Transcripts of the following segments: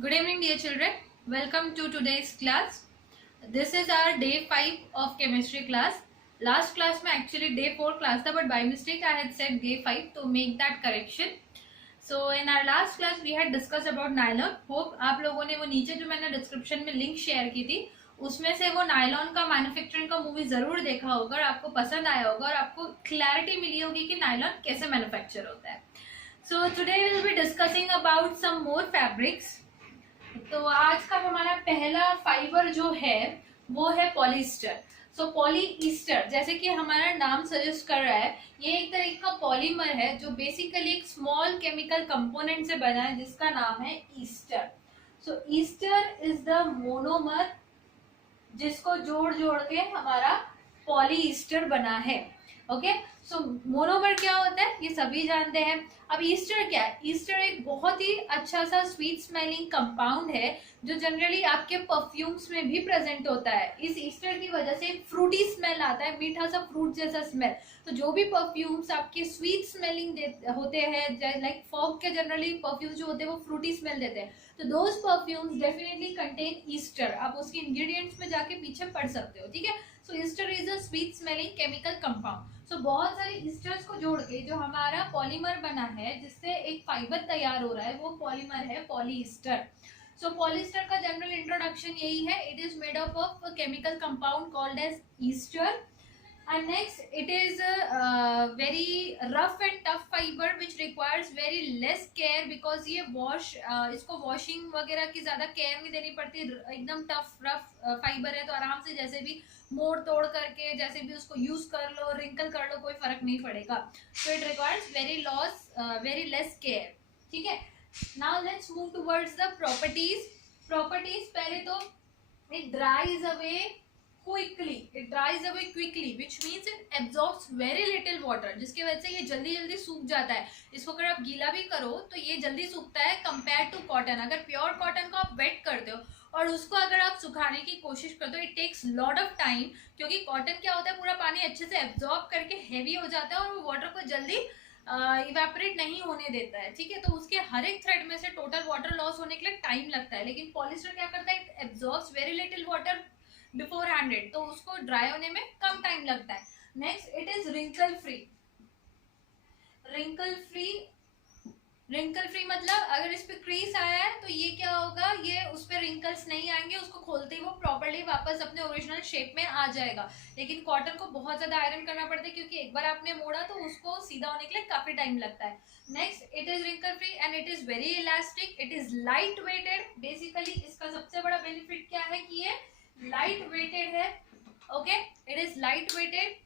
Good evening, dear children. Welcome to today's class. This is our day 5 of chemistry class. Last class में actually day 4 class था, but by mistake I had said day 5 to make that correction. So in our last class we had discussed about nylon. Hope आप लोगों ने वो नीचे जो मैंने description में लिंक शेयर की थी उसमें से वो नायलॉन का मैन्युफैक्चरिंग का मूवी जरूर देखा होगा और आपको पसंद आया होगा और आपको क्लैरिटी मिली होगी कि नायलॉन कैसे मैन्युफैक्चर होता है. So today we will be discussing about some more fabrics. तो आज का हमारा पहला फाइबर जो है वो है पॉलिस्टर. सो पॉलीईस्टर जैसे कि हमारा नाम सजेस्ट कर रहा है, ये एक तरह का पॉलीमर है जो बेसिकली एक स्मॉल केमिकल कंपोनेंट से बना है जिसका नाम है Easter. So ester is the monomer जिसको जोड़ जोड़ के हमारा पॉलीईस्टर बना है. ओके, सो मोनोमर क्या होता है ये सभी जानते हैं. अब ईस्टर क्या है? ईस्टर एक बहुत ही अच्छा सा स्वीट स्मेलिंग कंपाउंड है जो जनरली आपके परफ्यूम्स में भी प्रेजेंट होता है. इस ईस्टर की वजह से फ्रूटी स्मेल आता है, मीठा सा फ्रूट जैसा स्मेल. तो जो भी परफ्यूम्स आपके स्वीट स्मेलिंग होते हैं, लाइक फॉग के जनरली परफ्यूम्स जो होते हैं वो फ्रूटी स्मेल देते हैं, तो those perfumes definitely contain Easter. आप उसके इंग्रेडिएंट्स में जाके पीछे पढ़ सकते हो. ठीक है, so ester is a sweet smelling chemical compound. So बहुत सारे ईस्टर्स को जोड़ के जो हमारा पॉलीमर बना है जिससे एक फाइबर तैयार हो रहा है वो पॉलीमर है पॉलीईस्टर. सो पॉलीस्टर का जनरल इंट्रोडक्शन यही है. It is made up of chemical compound called as ester. And next, it is a very rough and tough fiber which requires very less care because ये इसको washing वगैरह की ज्यादा care नहीं देनी पड़ती. एकदम टफ रफ फाइबर है तो आराम से जैसे भी मोड़ तोड़ करके जैसे भी उसको यूज कर लो, रिंकल कर लो, कोई फर्क नहीं पड़ेगा. So it requires very less care. ठीक है, now let's move towards the properties. पहले तो it ड्राइज away quickly which means it absorbs very little water, जिसकी वजह से ये जल्दी जल्दी सूख जाता है. इसको अगर आप गीला भी करो तो ये जल्दी सूखता है कंपेयर टू कॉटन. अगर प्योर कॉटन को आप वेट करते हो और उसको अगर आप सुखाने की कोशिश करते हो, it takes lot of time, क्योंकि कॉटन क्या होता है पूरा पानी अच्छे से एब्जॉर्ब करके हैवी हो जाता है और वो वाटर को जल्दी इवेपोरेट नहीं होने देता है. ठीक है, तो उसके हर एक थ्रेड में से टोटल वाटर लॉस होने के लिए टाइम लगता है. लेकिन पॉलिस्टर क्या करता है, it absorbs very little water before handed, तो उसको ड्राई होने में कम टाइम लगता है. Next, it is wrinkle free मतलब अगर इस पे क्रीज आया है तो ये क्या होगा, ये उस पे रिंकल्स नहीं आएंगे, उसको खोलते ही वो प्रॉपर्ली वापस अपने ओरिजिनल शेप में आ जाएगा. लेकिन कॉटन को बहुत ज्यादा आयरन करना पड़ता है क्योंकि एक बार आपने मोड़ा तो उसको सीधा होने के लिए काफी टाइम लगता है. Next, it is wrinkle free and it is very elastic. It is light weighted. Basically इसका सबसे बड़ा बेनिफिट क्या है कि ये लाइट वेटेड है. Okay, it is light weighted.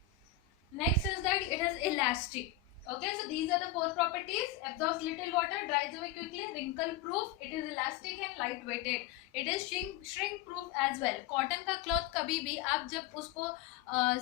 Next is that it is elastic. Okay, so these are the four properties: absorbs little water, dries away quickly, wrinkle proof, it is elastic and light weighted. It is shrink proof as well. Cotton का cloth कभी भी आप जब उसको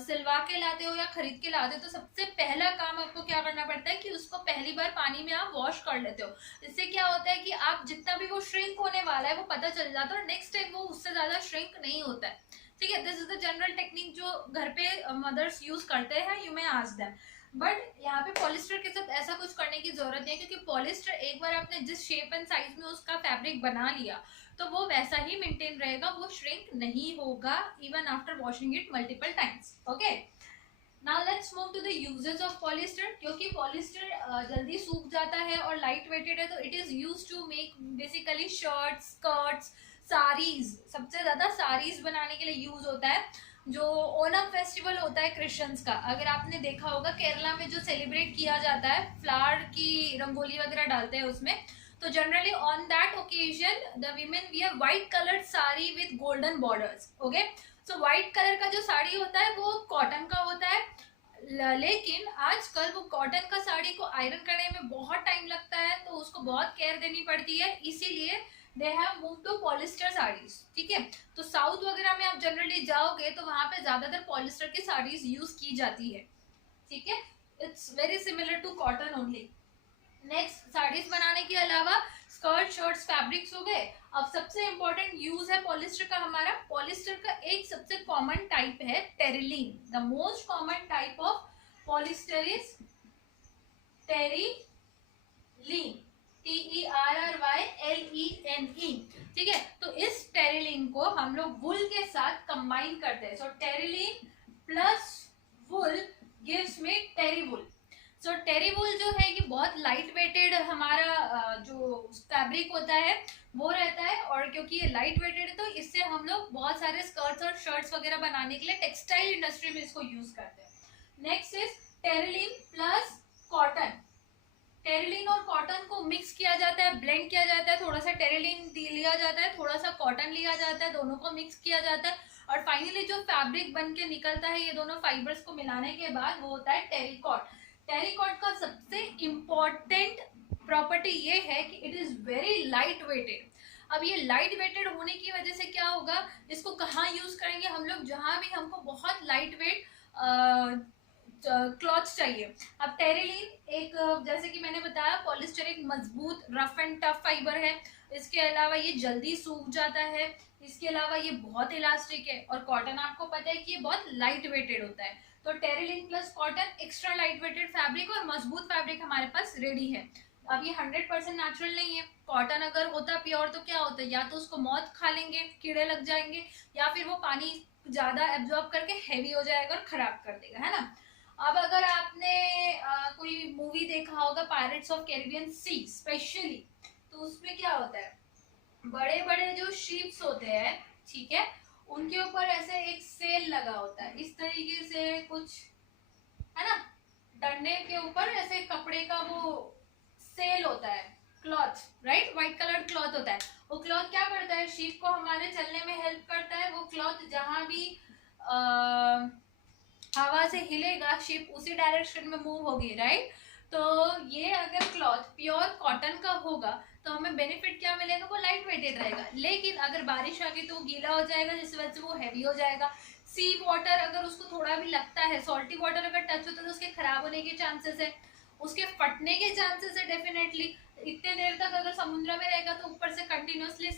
सिलवा के लाते हो या खरीद के लाते हो तो सबसे पहला काम आपको क्या करना पड़ता है कि उसको पहली बार पानी में आप वॉश कर लेते हो. इससे क्या होता है कि आप जितना भी वो श्रिंक होने वाला है वो पता चल जाता है और नेक्स्ट टाइम वो उससे ज्यादा श्रिंक नहीं होता है. ठीक है, this is the general technique जो घर पे मदर्स यूज करते हैं. You may ask them. But यहाँ पे पॉलिस्टर के साथ ऐसा कुछ करने की जरूरत नहीं है क्योंकि पॉलिस्टर एक बार आपने जिस शेप एंड साइज में उसका फैब्रिक बना लिया तो वो वैसा ही मेंटेन रहेगा, वो श्रिंक नहीं होगा even after washing it multiple times. Okay, now let's move to the uses of polyester. क्योंकि पॉलिस्टर जल्दी सूख जाता है और लाइट वेटेड है तो it is use to make basically shirts, skirts, saris. सबसे ज्यादा साड़ीज बनाने के लिए यूज होता है. जो ओनम फेस्टिवल होता है क्रिश्चियंस का, अगर आपने देखा होगा केरला में जो सेलिब्रेट किया जाता है, फ्लावर की रंगोली वगैरह डालते हैं उसमें, तो generally on that occasion the women wear white coloured sari with golden borders. Okay, so white colour का जो साड़ी होता है वो कॉटन का होता है. लेकिन आजकल वो कॉटन का साड़ी को आयरन करने में बहुत टाइम लगता है तो उसको बहुत केयर देनी पड़ती है, इसीलिए they have move to polyester saris. ठीक है, तो साउथ वगैरह में आप जनरली जाओगे तो वहां पे ज्यादातर पॉलिस्टर की साड़ीज यूज की जाती है. ठीक है, it's very similar to cotton only. Next, saris बनाने के अलावा स्कर्ट, शर्ट्स, फैब्रिक्स हो गए. अब सबसे इंपॉर्टेंट यूज है पॉलिस्टर का हमारा. पॉलिस्टर का एक सबसे कॉमन टाइप है terylene. The most common type of polyester is terylene. TERRYLENE, ठीक है। तो इस टेरिलीन को हम लोग वुल के साथ कंबाइन करते हैं। सो टेरिलीन प्लस वुल गिव्स मी टेरीवुल। सो टेरीवुल जो है ये बहुत लाइट वेटेड हमारा जो फैब्रिक होता है वो रहता है, और क्योंकि ये लाइट वेटेड है तो इससे हम लोग बहुत सारे स्कर्ट्स और शर्ट्स वगैरह बनाने के लिए टेक्सटाइल इंडस्ट्री में इसको यूज करते हैं। Next is terylene plus cotton. Terylene और कॉटन को मिक्स किया जाता है, ब्लेंड किया जाता है, थोड़ा सा टेरिलीन लिया जाता है, थोड़ा सा कॉटन लिया जाता है, दोनों को मिक्स किया जाता है, और फाइनली जो फैब्रिक बन के निकलता है ये दोनों फाइबर्स को मिलाने के बाद वो होता है टेरिकॉट। टेरिकॉट का सबसे इम्पोर्टेंट प्रॉपर्टी ये है कि it is very light weighted. अब ये लाइट वेटेड होने की वजह से क्या होगा, इसको कहाँ यूज करेंगे हम लोग, जहां भी हमको बहुत लाइट वेट क्लॉथ चाहिए। अब टेरिलीन एक, जैसे कि मैंने बताया, पॉलिस्टर एक मजबूत रफ एंड टफ फाइबर है। इसके अलावा ये जल्दी सूख जाता है, इसके अलावा ये बहुत इलास्टिक है, और कॉटन आपको पता है कि ये बहुत लाइट वेटेड होता है। तो terylene plus cotton extra light weighted fabric और मजबूत फैब्रिक हमारे पास रेडी है। अब ये 100% नेचुरल नहीं है। कॉटन अगर होता प्योर तो क्या होता है, या तो उसको मौत खा लेंगे, कीड़े लग जाएंगे, या फिर वो पानी ज्यादा एब्जॉर्ब करके हैवी हो जाएगा और खराब कर देगा, है ना। अब अगर आपने कोई मूवी देखा होगा pirates of Caribbean sea specially, तो उसमें क्या होता है, बड़े बड़े जो शिप्स होते हैं, ठीक है, उनके ऊपर ऐसे एक सेल लगा होता है, इस तरीके से कुछ, है ना, डंडे के ऊपर ऐसे कपड़े का वो सेल होता है, cloth, right, white colour cloth होता है। वो क्लॉथ क्या करता है, शिप को हमारे चलने में हेल्प करता है। वो क्लॉथ जहां भी हवा से हिलेगा शिप उसी डायरेक्शन में मूव होगी, राइट। तो ये अगर क्लॉथ प्योर कॉटन का होगा तो हमें बेनिफिट क्या मिलेगा, वो लाइट वेटेड रहेगा। लेकिन अगर बारिश आ गई तो वो गीला हो जाएगा, जिस वजह से वो हैवी हो जाएगा। सी वाटर अगर उसको थोड़ा भी लगता है, सॉल्टी वाटर अगर टच होता है तो उसके खराब होने के चांसेस है, उसके फटने के चांसेस है डेफिनेटली। इतने देर तक अगर समुद्र में रहेगा तो ऊपर से कंटिन्यूसली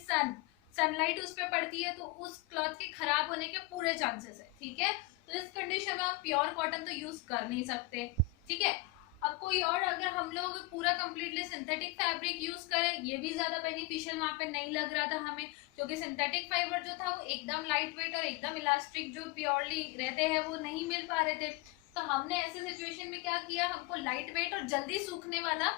सनलाइट उस पर पड़ती है, तो उस क्लॉथ के खराब होने के पूरे चांसेस है, ठीक है। तो इस कंडीशन में आप प्योर कॉटन तो यूज कर नहीं सकते, ठीक है। अब कोई और, अगर हम लोग पूरा कंप्लीटली सिंथेटिक फैब्रिक यूज करें, ये भी ज्यादा बेनिफिशियल वहां पे नहीं लग रहा था हमें, क्योंकि सिंथेटिक फाइबर जो था वो एकदम लाइट वेट और एकदम इलास्टिक जो प्योरली रहते हैं वो नहीं मिल पा रहे थे। तो हमने ऐसे सिचुएशन में क्या किया, हमको लाइट वेट और जल्दी सूखने वाला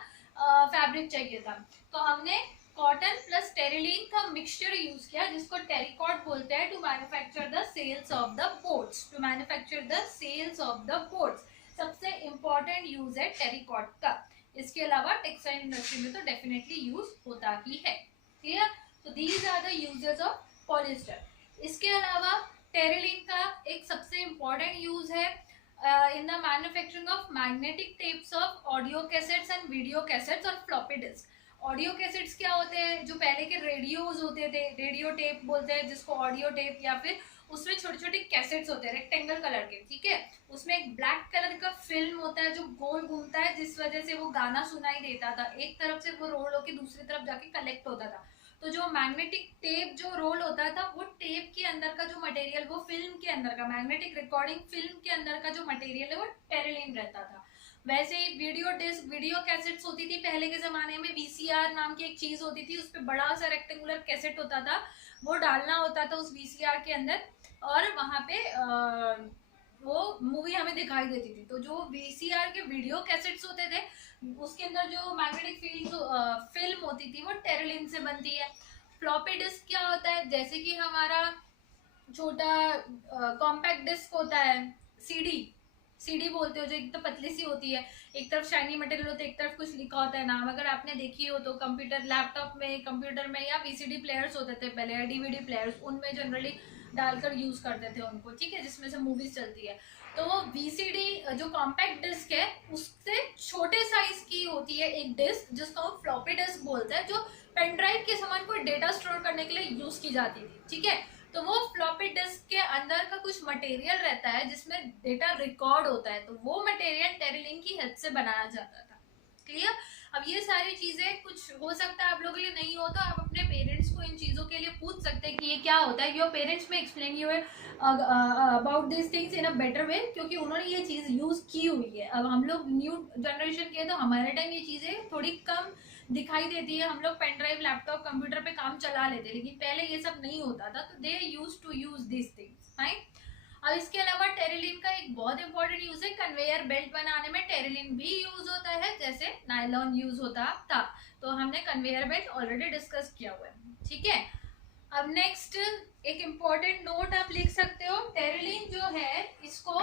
फैब्रिक चाहिए था, तो हमने कॉटन प्लस टेरिलीन का मिक्सचर यूज किया, जिसको टेरिकॉट बोलते हैं, to manufacture the sails of the boats, to manufacture the sails of the boats. सबसे इंपॉर्टेंट यूज है टेरिकॉट का। इसके अलावा टेक्सटाइल इंडस्ट्री में तो डेफिनेटली यूज होता ही है, ठीक है। तो these are the uses of polyester. इसके अलावा टेरिलीन का एक सबसे इंपॉर्टेंट यूज है in the manufacturing of magnetic tapes of audio cassettes and video cassettes और floppy disk। ऑडियो कैसेट्स क्या होते हैं, जो पहले के रेडियोज होते थे, रेडियो टेप बोलते हैं जिसको, ऑडियो टेप, या फिर उसमें छोटे छोटे कैसेट्स होते हैं रेक्टेंगल कलर के, ठीक है। उसमें एक ब्लैक कलर का फिल्म होता है जो गोल घूमता है, जिस वजह से वो गाना सुनाई देता था, एक तरफ से वो रोल होकर दूसरी तरफ जाके कलेक्ट होता था। तो जो मैग्नेटिक टेप जो रोल होता था, वो टेप के अंदर का जो मटेरियल, वो फिल्म के अंदर का, मैग्नेटिक रिकॉर्डिंग फिल्म के अंदर का जो मटेरियल है वो टेरिलीन रहता था। वैसे ही वीडियो डिस्क, वीडियो कैसेट्स होती थी पहले के जमाने में, वीसीआर नाम की एक चीज होती थी, उस पर बड़ा सा रेक्टेंगुलर कैसेट होता था, वो डालना होता था उस वीसीआर के अंदर, और वहां पे वो मूवी हमें दिखाई देती थी। तो जो वीसीआर के वीडियो कैसेट्स होते थे उसके अंदर जो मैग्नेटिक फिल्म होती थी वो टेरिलीन से बनती है। फ्लॉपी डिस्क क्या होता है, जैसे कि हमारा छोटा कॉम्पैक्ट डिस्क होता है, सीडी बोलते हो, जो एक तो पतली सी होती है, एक तरफ शाइनी मटेरियल होता है, एक तरफ कुछ लिखा होता है नाम, अगर आपने देखी हो तो कंप्यूटर, लैपटॉप में, कंप्यूटर में, या वीसीडी प्लेयर्स होते थे पहले, या डीवीडी प्लेयर्स, उनमें जनरली डालकर यूज करते थे उनको, ठीक है, जिसमें से मूवीज चलती है। तो वो वीसीडी जो कॉम्पैक्ट डिस्क है उससे छोटे साइज की होती है एक डिस्क, जिसको हम फ्लॉपी डिस्क बोलते हैं, जो पेन ड्राइव के समान कोई डेटा स्टोर करने के लिए यूज की जाती थी, ठीक है। तो वो फ्लॉपी डिस्क के अंदर का कुछ मटेरियल रहता है जिसमें डेटा रिकॉर्ड होता है, तो वो मटेरियल टेरिलीन की हेल्प से बनाया जाता था, क्लियर। अब ये सारी चीजें कुछ हो सकता है आप लोगों के लिए नहीं हो, तो आप अपने पेरेंट्स को इन चीजों के लिए पूछ सकते हैं कि ये क्या होता है। योर पेरेंट्स में explain you about this things in a better way, क्योंकि उन्होंने ये चीज यूज की हुई है। अब हम लोग न्यू जनरेशन के, तो हमारे टाइम ये चीजें थोड़ी कम दिखाई देती है। हम लोग पेन ड्राइव, लैपटॉप, कंप्यूटर पे काम चला लेते, लेकिन पहले ये सब नहीं होता था, तो they use to use this things, right. अब इसके अलावा टेरिलिन का एक बहुत इंपॉर्टेंट यूज है, कन्वेयर बेल्ट बनाने में टेरिलिन भी यूज होता है, जैसे नायलॉन यूज होता था। तो हमने कन्वेयर बेल्ट ऑलरेडी डिस्कस किया हुआ है, ठीक है। अब नेक्स्ट एक इंपॉर्टेंट नोट आप लिख सकते हो, टेरिलिन जो है इसको,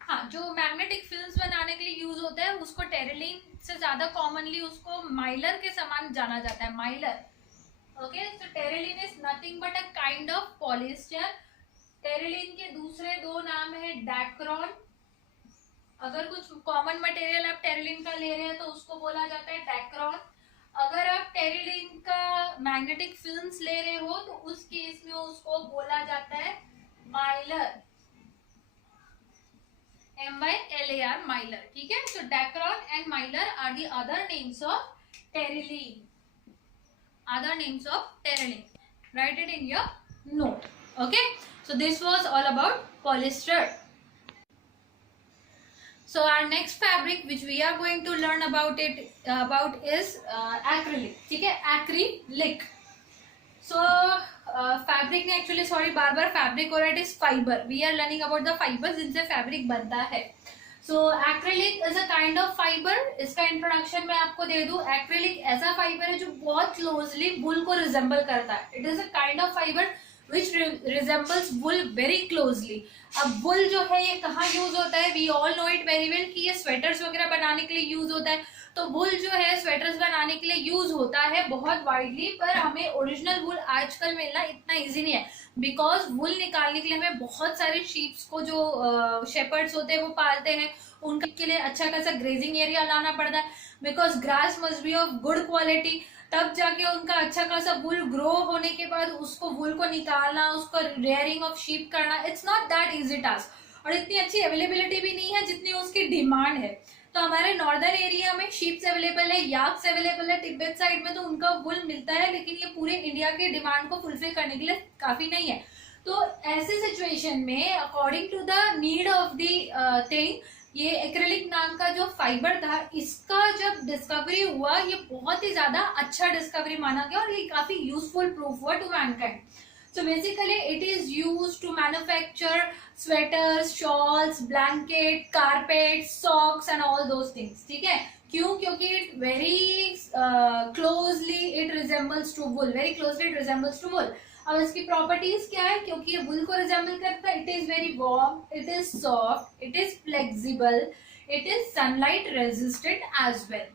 हाँ, जो मैग्नेटिक फिल्म्स बनाने के लिए यूज होता है उसको टेरिलिन से ज्यादा कॉमनली उसको माइलर के समान जाना जाता है, Mylar. Okay, so Terylene is nothing but a kind of polyester. Terylene के दूसरे दो नाम है डैक्रॉन। अगर कुछ कॉमन मटेरियल आप टेरिलिन का ले रहे हैं तो उसको बोला जाता है डैक्रॉन। अगर आप टेरिलिन का मैग्नेटिक फिल्म्स ले रहे हो तो उस केस में उसको बोला जाता है माइलर, MYLAR, माइलर, ठीक है। So Dacron and Mylar are the other names of terylene, other names of terylene. Write it in your note. Okay, so this was all about polyester. So our next fabric which we are going to learn about is acrylic, ठीक है, acrylic. So fabric ने actually, sorry, बार-बार fabric और it is fiber. We are learning about the fibers जिनसे fabric बनता है. So acrylic is a kind of fiber. इसका introduction मैं आपको दे दूं, acrylic ऐसा फाइबर है जो बहुत क्लोजली वुल को रिजेंबल करता है. It is a kind of fibre which resembles wool very closely. अब wool जो है ये कहाँ यूज होता है, we all know it very well कि ये स्वेटर्स वगैरह बनाने के लिए यूज होता है. तो वुल जो है स्वेटर्स बनाने के लिए यूज होता है बहुत वाइडली, पर हमें ओरिजिनल वुल आजकल मिलना इतना इजी नहीं है, बिकॉज वुल निकालने के लिए हमें बहुत सारे शीप्स को, जो शेपर्ड्स होते हैं वो पालते हैं, उनके लिए अच्छा खासा ग्रेजिंग एरिया लाना पड़ता है, because grass must be of good quality. तब जाके उनका अच्छा खासा वुल ग्रो होने के बाद उसको वुल को निकालना, उसको रेयरिंग ऑफ शीप करना, it's not that easy task. और इतनी अच्छी अवेलेबिलिटी भी नहीं है जितनी उसकी डिमांड है. तो हमारे नॉर्दर्न एरिया में शीप्स अवेलेबल है, याक्स अवेलेबल है, तिब्बत साइड में तो उनका वुल मिलता है, लेकिन ये पूरे इंडिया के डिमांड को फुलफिल करने के लिए काफी नहीं है. तो ऐसे सिचुएशन में according to the need of the thing, ये एक्रिलिक नाम का जो फाइबर था, इसका जब डिस्कवरी हुआ, ये बहुत ही ज्यादा अच्छा डिस्कवरी माना गया और ये काफी यूजफुल प्रूफ हुआ to mankind. So basically it is used to manufacture sweaters, shawls, blanket, carpets, socks and all those things. ठीक है, क्यों? क्योंकि it very closely it resembles to wool, very closely it resembles to wool. अब इसकी properties क्या है? क्योंकि ये वुल को रिजेंबल करता है, it is very warm, it is soft, it is flexible, it is sunlight resistant as well.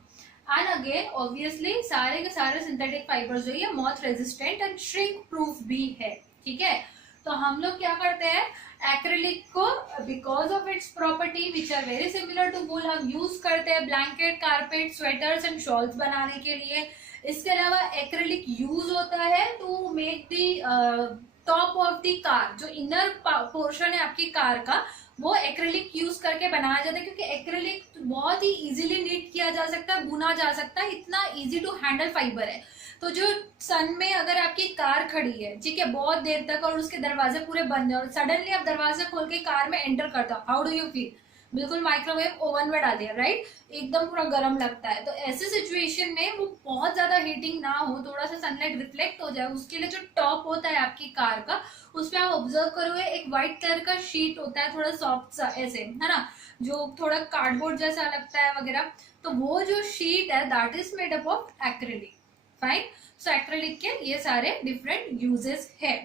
And again obviously सारे के सारे सिंथेटिक फाइबर्स जो है moth resistant and shrink proof भी है. ठीक है, तो हम लोग क्या करते हैं, एक्रिलिक को because of its property which are very similar to wool हम यूज करते हैं blanket, carpet, sweaters and shawls बनाने के लिए. इसके अलावा एक्रिलिक यूज होता है to make the top of the car, जो इनर पोर्शन है आपकी कार का, वो एक्रिलिक यूज करके बनाया जाता है, क्योंकि एक्रिलिक बहुत ही इजीली नीट किया जा सकता है, बुना जा सकता है, इतना इजी टू हैंडल फाइबर है. तो जो सन में अगर आपकी कार खड़ी है, ठीक है, बहुत देर तक, और उसके दरवाजे पूरे बंद है और सडनली आप दरवाजा खोल के कार में एंटर करते हो, हाउ डू यू फील? बिल्कुल माइक्रोवेव ओवन में डाल दिया, राइट, एकदम पूरा गर्म लगता है. तो ऐसे सिचुएशन में वो बहुत ज्यादा हीटिंग ना हो, थोड़ा सा सनलाइट रिफ्लेक्ट हो जाए, उसके लिए जो टॉप होता है आपकी कार का, उस पर आप ऑब्जर्व करोगे एक व्हाइट कलर का शीट होता है, थोड़ा सॉफ्ट सा ऐसे, है ना, जो थोड़ा कार्डबोर्ड जैसा लगता है वगैरह. तो वो जो शीट है that is made up of acrylic. Fine, so acrylic के ये सारे डिफरेंट यूजेस है.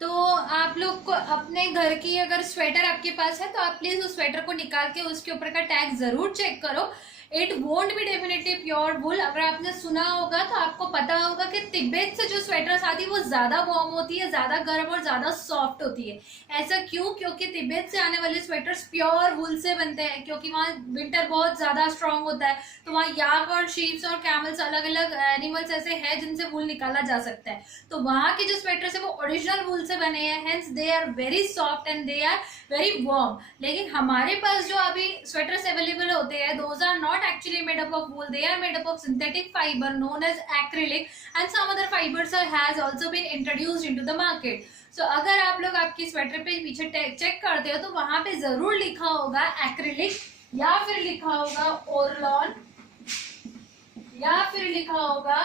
तो आप लोग को अपने घर की अगर स्वेटर आपके पास है तो आप प्लीज उस स्वेटर को निकाल के उसके ऊपर का टैग जरूर चेक करो. It won't be definitely pure wool. अगर आपने सुना होगा तो आपको पता होगा कि तिब्बत से जो स्वेटर्स आती है वो ज्यादा वार्म होती है, ज्यादा गर्म और ज्यादा सॉफ्ट होती है. ऐसा क्यों? क्योंकि तिब्बत से आने वाले स्वेटर्स प्योर वुल से बनते हैं, क्योंकि वहाँ विंटर बहुत ज्यादा स्ट्रांग होता है. तो वहाँ याक और शीप्स और कैमल्स, अलग अलग एनिमल्स ऐसे हैं जिनसे वुल निकाला जा सकता है. तो वहाँ के जो स्वेटर्स है वो ओरिजिनल वुल से बने हैं, hence they are very soft and they are very warm. लेकिन हमारे पास जो अभी स्वेटर्स अवेलेबल होते हैं, those are not not actually made up of wool. They are made up of synthetic fiber known as acrylic, and some other fibers has also been introduced into the market. So अगर आप लोग आपकी sweater पे पीछे check करते हो तो वहां पे जरूर लिखा होगा एक्रिलिक, या फिर लिखा होगा ओरलॉन, या फिर लिखा होगा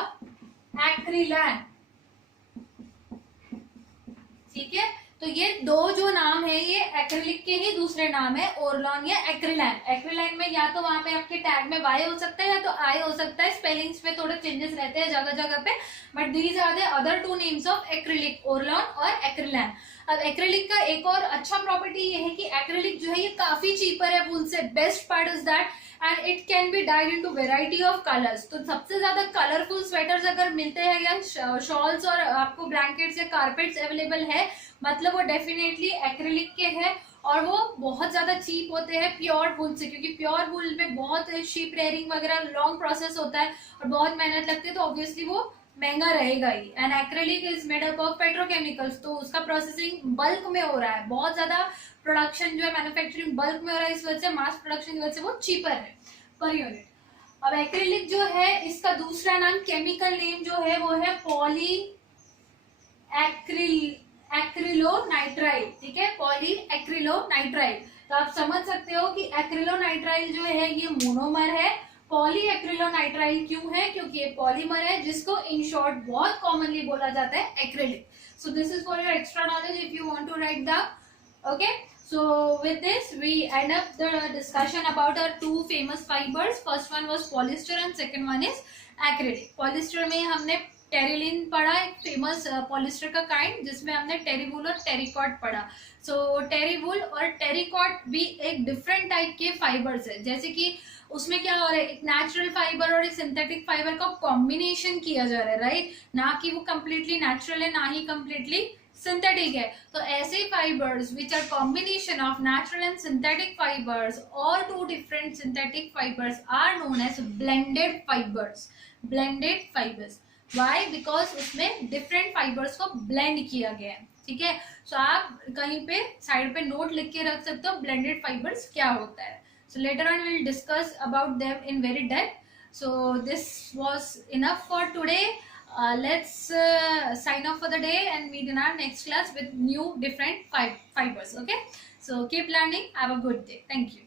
एक्रिलैन. ठीक है, तो ये दो जो नाम है ये एक्रिलिक के ही दूसरे नाम है, ओरलॉन या एक्रिलैन. एक्रिलैन में या तो वहां पे आपके टैग में वाई हो सकता है या तो आई हो सकता है. स्पेलिंग्स में थोड़े चेंजेस रहते हैं जगह जगह पे, but these are the other two names of acrylic, Orlon और एक्रिलैन. अब एक्रिलिक का एक और अच्छा प्रॉपर्टी ये है कि एक्रिलिक जो है ये काफी चीपर है वूल से. Best part is that and it can be died into variety of colours. तो सबसे ज्यादा कलरफुल स्वेटर्स अगर मिलते हैं या शॉल्स और आपको ब्लैंकेट्स या कारपेट्स अवेलेबल है, मतलब वो डेफिनेटली एक्रिलिक के हैं. और वो बहुत ज्यादा चीप होते हैं प्योर वूल से, क्योंकि प्योर वूल में बहुत शीप रेयरिंग वगैरह लॉन्ग प्रोसेस होता है और बहुत मेहनत लगती है, तो ऑब्वियसली वो महंगा रहेगा ही. And acrylic is made up of petrochemicals, तो उसका प्रोसेसिंग बल्क में हो रहा है, बहुत ज्यादा प्रोडक्शन जो है मैन्युफैक्चरिंग बल्क में हो रहा है, इस वजह से मास प्रोडक्शन की वजह से वो चीपर है पर यूनिट. अब एक्रिलिक जो है इसका दूसरा नाम, केमिकल नेम जो है वो है पॉली एक्रिलोनाइट्राइल. ठीक है, पॉली एक्रिलोनाइट्राइल. तो आप समझ सकते हो कि एक्रिलोनाइट्राइल जो है ये मोनोमर है. पॉली एक्रिलोनाइट्राइल क्यों है? क्योंकि ये पॉलीमर है जिसको इन शॉर्ट बहुत कॉमनली बोला जाता है acrylic. So this is for your extra knowledge if you want to write the. Okay, so with this we end up the discussion about our two famous fibers. First one was polyester and second one is acrylic. polyester में हमने Terylene पढ़ा, एक famous polyester का kind, जिसमें हमने टेरीवूल और टेरिकॉट पढ़ा. सो टेरीवूल और टेरिकॉट भी एक डिफरेंट टाइप के फाइबर्स है. जैसे कि उसमें क्या हो रहा है, एक नेचुरल फाइबर और एक सिंथेटिक फाइबर का कॉम्बिनेशन किया जा रहा है, राइट? ना कि वो कम्प्लीटली नेचुरल है ना ही कम्प्लीटली सिंथेटिक है. तो ऐसे fibres which are combination of natural and synthetic fibres और two different synthetic fibres are known as blended fibres. Blended fibres, why? Because उसमें डिफरेंट फाइबर्स को ब्लेंड किया गया है. ठीक है, सो आप कहीं पे साइड पे नोट लिख के रख सकते हो ब्लेंडेड फाइबर्स क्या होता है. So later on we will discuss about them in very depth. So this was enough for today. Let's sign off for the day and meet in our next class with new different fibers. Okay, so keep learning. Have a good day. Thank you.